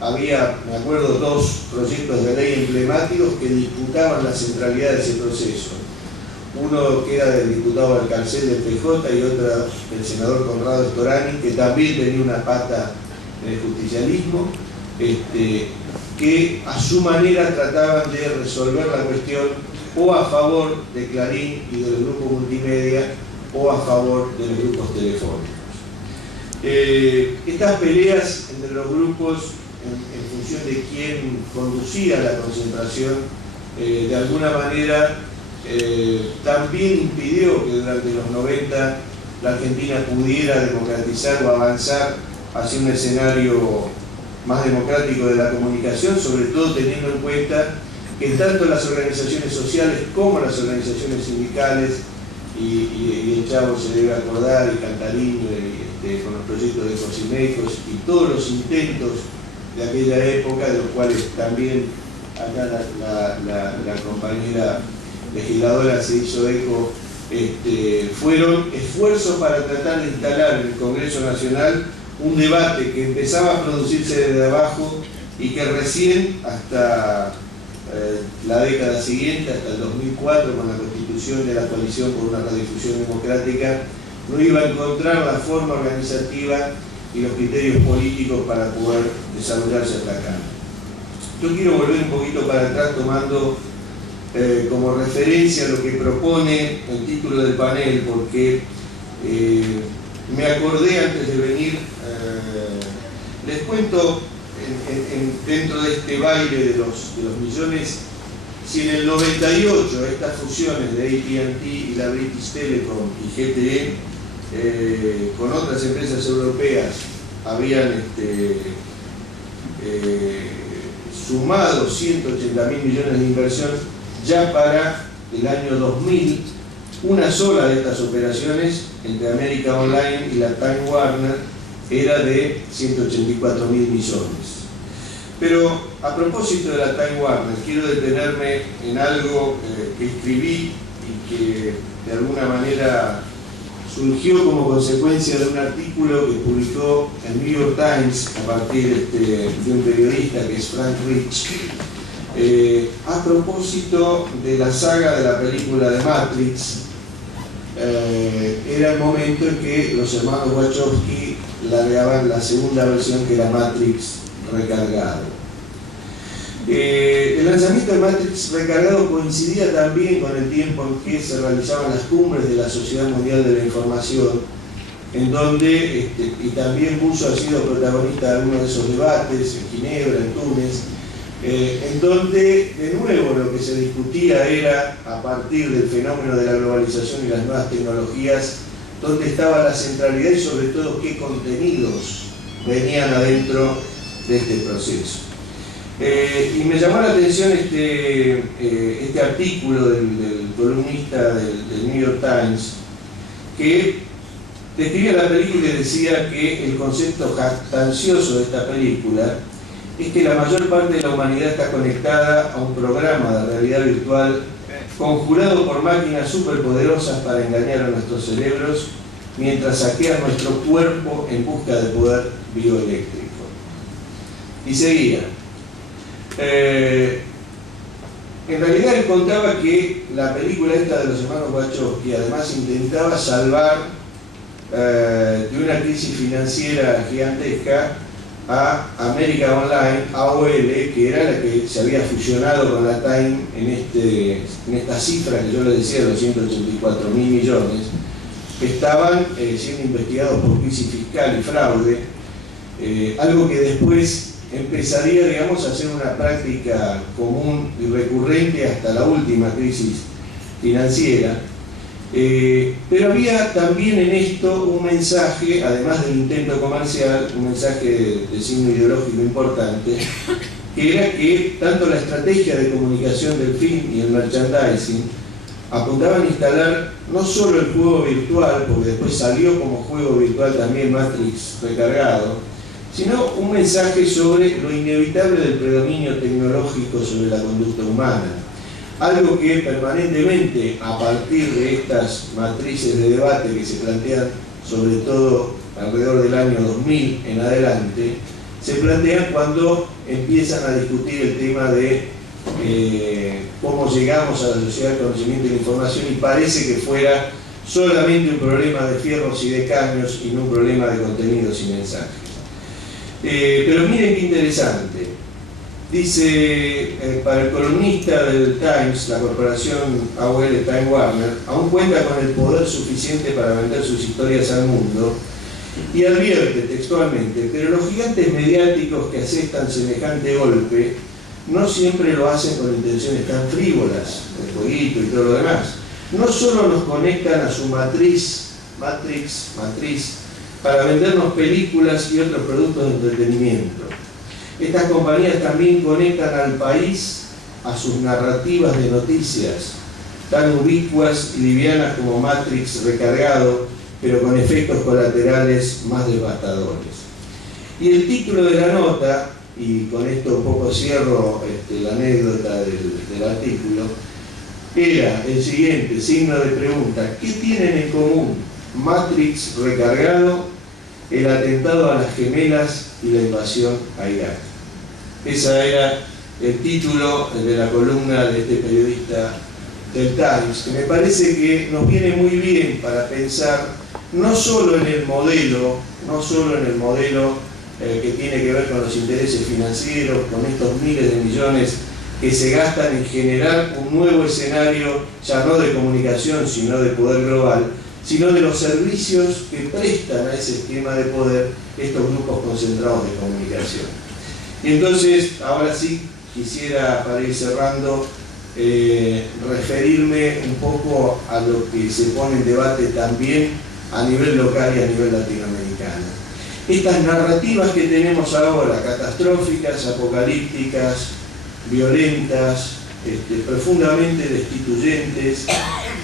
había, me acuerdo, dos proyectos de ley emblemáticos que disputaban la centralidad de ese proceso. Uno que era del diputado Alcarcel del PJ y otro del senador Conrado Storani, que también tenía una pata en el justicialismo, que a su manera trataban de resolver la cuestión o a favor de Clarín y del grupo multimedia o a favor de los grupos telefónicos. Estas peleas entre los grupos en función de quién conducía la concentración, de alguna manera también impidió que durante los 90 la Argentina pudiera democratizar o avanzar hacia un escenario más democrático de la comunicación, sobre todo teniendo en cuenta que tanto las organizaciones sociales como las organizaciones sindicales, y el Chavo se debe acordar, y Cantarino, con los proyectos de Cociméicos y todos los intentos de aquella época, de los cuales también acá la compañera legisladora se hizo eco, fueron esfuerzos para tratar de instalar en el Congreso Nacional un debate que empezaba a producirse desde abajo y que recién hasta la década siguiente, hasta el 2004, con la constitución de la Coalición por una Radiodifusión Democrática, no iba a encontrar la forma organizativa y los criterios políticos para poder desarrollarse hasta acá. Yo quiero volver un poquito para atrás tomando como referencia lo que propone el título del panel, porque me acordé antes de venir, les cuento dentro de este baile de los millones, si en el 98 estas fusiones de AT&T y la British Telecom y GTE con otras empresas europeas habían sumado 180.000 millones de inversión, ya para el año 2000 una sola de estas operaciones entre América Online y la Time Warner era de 184.000 millones. Pero a propósito de la Time Warner, quiero detenerme en algo que escribí y que de alguna manera surgió como consecuencia de un artículo que publicó el New York Times a partir de un periodista que es Frank Rich, a propósito de la saga de la película de Matrix. Era el momento en que los hermanos Wachowski largaban la segunda versión, que era Matrix Recargado. El lanzamiento de Matrix Recargado coincidía también con el tiempo en que se realizaban las cumbres de la Sociedad Mundial de la Información, en donde, y también Bush ha sido protagonista de algunos de esos debates, en Ginebra, en Túnez, en donde de nuevo lo que se discutía era, a partir del fenómeno de la globalización y las nuevas tecnologías, dónde estaba la centralidad y sobre todo qué contenidos venían adentro de este proceso. Y me llamó la atención este artículo del columnista del New York Times, que describía la película y decía que el concepto jactancioso de esta película es que la mayor parte de la humanidad está conectada a un programa de realidad virtual conjurado por máquinas superpoderosas para engañar a nuestros cerebros mientras saquean nuestro cuerpo en busca de poder bioeléctrico. Y seguía. En realidad él contaba que la película esta de los hermanos Wachowski además intentaba salvar de una crisis financiera gigantesca a América Online, AOL, que era la que se había fusionado con la Time en esta cifra que yo le decía, los 184.000 millones, que estaban siendo investigados por crisis fiscal y fraude, algo que después empezaría, digamos, a ser una práctica común y recurrente hasta la última crisis financiera. Pero había también en esto un mensaje, además del intento comercial, un mensaje de signo ideológico importante, que era que tanto la estrategia de comunicación del film y el merchandising apuntaban a instalar no solo el juego virtual, porque después salió como juego virtual también Matrix Recargado, sino un mensaje sobre lo inevitable del predominio tecnológico sobre la conducta humana. Algo que permanentemente, a partir de estas matrices de debate que se plantean sobre todo alrededor del año 2000 en adelante, se plantean cuando empiezan a discutir el tema de cómo llegamos a la sociedad del conocimiento y la información, y parece que fuera solamente un problema de fierros y de caños y no un problema de contenidos y mensajes. Pero miren qué interesante. Dice, para el columnista del Times, la corporación AOL Time Warner aún cuenta con el poder suficiente para vender sus historias al mundo, y advierte textualmente: pero los gigantes mediáticos que asestan semejante golpe no siempre lo hacen con intenciones tan frívolas, el jueguito y todo lo demás. No solo nos conectan a su matriz para vendernos películas y otros productos de entretenimiento. Estas compañías también conectan al país a sus narrativas de noticias, tan ubicuas y livianas como Matrix recargado, pero con efectos colaterales más devastadores. Y el título de la nota, y con esto un poco cierro la anécdota del artículo, era el siguiente, signo de pregunta: ¿qué tienen en común Matrix recargado, el atentado a las gemelas y la invasión a Irak? Ese era el título de la columna de este periodista del Times, que me parece que nos viene muy bien para pensar no solo en el modelo, que tiene que ver con los intereses financieros, con estos miles de millones que se gastan en generar un nuevo escenario, ya no de comunicación, sino de poder global, sino de los servicios que prestan a ese esquema de poder estos grupos concentrados de comunicación. Y entonces, ahora sí, quisiera, para ir cerrando, referirme un poco a lo que se pone en debate también a nivel local y a nivel latinoamericano. Estas narrativas que tenemos ahora, catastróficas, apocalípticas, violentas, profundamente destituyentes,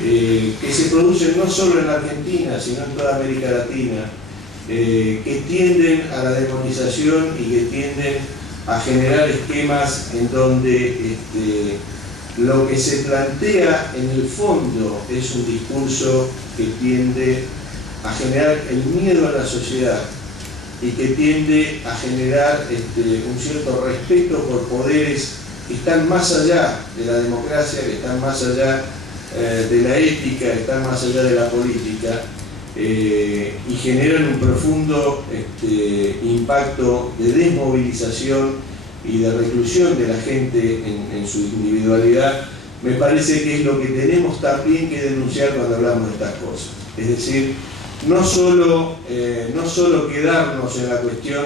que se producen no solo en Argentina, sino en toda América Latina, que tienden a la demonización y que tienden a generar esquemas en donde lo que se plantea en el fondo es un discurso que tiende a generar el miedo a la sociedad y que tiende a generar un cierto respeto por poderes que están más allá de la democracia, que están más allá de la ética, que están más allá de la política, y generan un profundo impacto de desmovilización y de reclusión de la gente en su individualidad. Me parece que es lo que tenemos también que denunciar cuando hablamos de estas cosas. Es decir, no solo quedarnos en la cuestión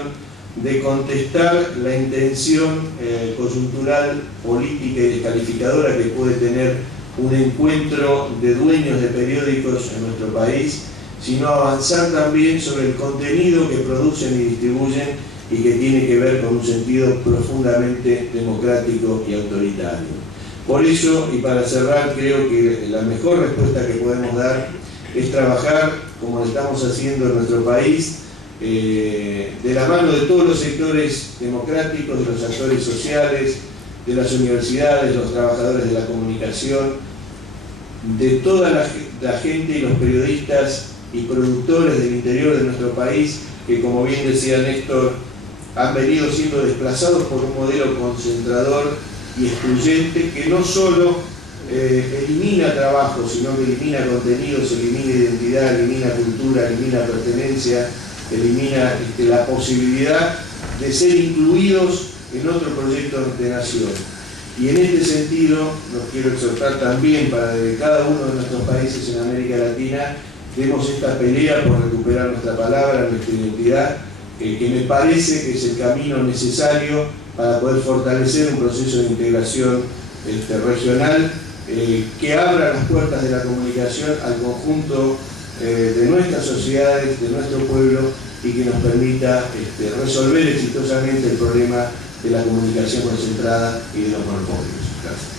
de contestar la intención coyuntural, política y descalificadora que puede tener un encuentro de dueños de periódicos en nuestro país, sino avanzar también sobre el contenido que producen y distribuyen y que tiene que ver con un sentido profundamente democrático y autoritario. Por eso, y para cerrar, creo que la mejor respuesta que podemos dar es trabajar, como lo estamos haciendo en nuestro país, de la mano de todos los sectores democráticos, de los actores sociales, de las universidades, los trabajadores de la comunicación, de toda la gente y los periodistas y productores del interior de nuestro país, que, como bien decía Néstor, han venido siendo desplazados por un modelo concentrador y excluyente que no solo elimina trabajo, sino que elimina contenidos, elimina identidad, elimina cultura, elimina pertenencia, elimina la posibilidad de ser incluidos en otro proyecto de nación. Y en este sentido, los quiero exhortar también para que cada uno de nuestros países en América Latina demos esta pelea por recuperar nuestra palabra, nuestra identidad, que me parece que es el camino necesario para poder fortalecer un proceso de integración regional que abra las puertas de la comunicación al conjunto de nuestras sociedades, de nuestro pueblo, y que nos permita resolver exitosamente el problema de la comunicación concentrada y de los monopolios. Gracias.